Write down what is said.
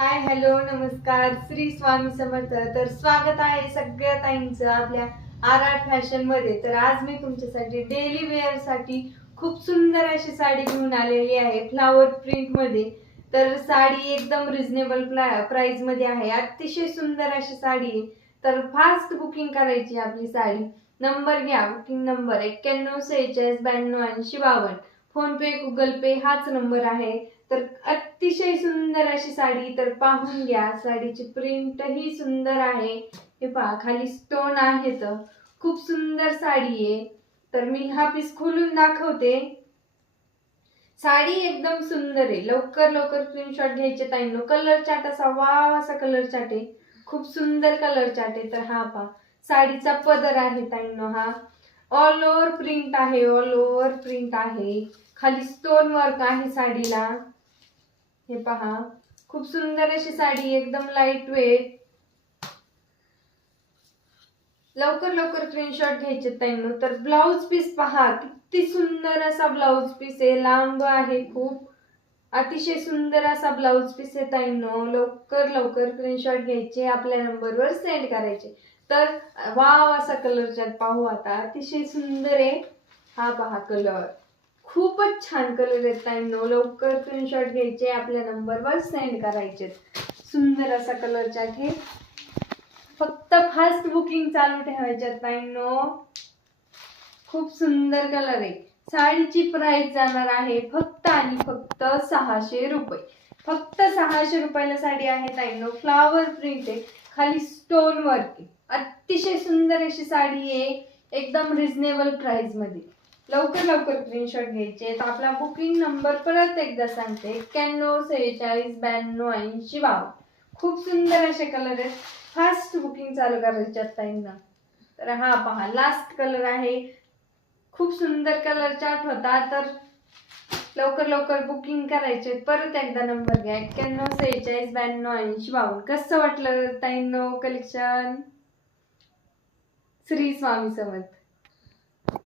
Hi hello नमस्कार श्री स्वामी समर्थ। तर स्वागत आहे सगळ्या ताईंचं आपल्या आर आर फॅशन मध्ये। तर आज मी तुमच्यासाठी डेली वेअर साठी खूप सुंदर अशी साडी घेऊन आलेली आहे फ्लावर प्रिंट मध्ये। तर साडी एकदम रिझनेबल प्राइस मध्ये आहे, अतिशय सुंदर अशी साडी आहे। तर फास्ट बुकिंग करायची आपली साडी। नंबर घ्या, बुकिंग नंबर 9146928052। फोन पे गुगल पे हाच नंबर आहे। तर अतिशय सुंदर अशी साडी, तर पाहून घ्या। साडीची प्रिंट ही सुंदर आहे, हे पहा खाली स्टोन आहेत, खूप सुंदर साडी आहे। तर मी हा पीस खोलून दाखवते। साडी एकदम सुंदर आहे, लवकर लवकर स्क्रीनशॉट घ्यायचे ताईंनो। कलर चार्ट असा वाव असा कलर चार्ट आहे, खूप सुंदर कलर चार्ट आहे। तर हा पहा साडीचा पदर आहे ताईंनो, हा ऑल ओव्हर प्रिंट आहे, ऑल ओव्हर प्रिंट आहे। खाली स्टोन वर्क आहे साडीला, हे पहा खूप सुंदर अशी साडी, एकदम लाईट वेट। लवकर लवकर स्क्रीनशॉट घ्यायचे ताईंनो। तर ब्लाउज पीस पहा, किती सुंदर असा ब्लाउज पीस आहे, लांब आहे खूप, अतिशय सुंदर असा ब्लाउज पीस आहे ताईंनो। लवकर लवकर स्क्रीनशॉट घ्यायचे, आपल्या नंबरवर सेंड करायचे। तर वाव असा कलर चार्ट पाहू आता, अतिशय सुंदर आहे। हा पहा कलर, खूपच छान कलर आहेत ताईंनो। लवकर स्क्रीनशॉट घ्यायचे, आपल्या नंबरवर सेंड करायचे। सुंदर असा कलर चार्ट आहे, फक्त फास्ट बुकिंग चालू ठेवायच्यात ताईंनो। खूप सुंदर कलर आहे। साडीची प्राइस जाणार आहे फक्त आणि फक्त 600 रुपये। फक्त 600 रुपयाला साडी आहे ताईंनो। फ्लावर प्रिंट आहे, खाली स्टोन वर्क आहे, अतिशय सुंदर अशी साडी आहे, एकदम रिझनेबल प्राइस मध्ये। लवकर लवकर स्क्रीनशॉट घ्यायचे। तर आपला बुकिंग नंबर परत एकदा सांगते, 9146928052। खूप सुंदर असे कलर आहेत, फास्ट बुकिंग चालू करायचे ताईंना। तर हा पहा लास्ट कलर आहे, खूप सुंदर कलर चार्ट होता। तर लवकर लवकर बुकिंग करायचे। परत एकदा नंबर घ्या, 9146928052। कसं वाटलं ताईंनो कलेक्शन? श्री स्वामी समर्थ।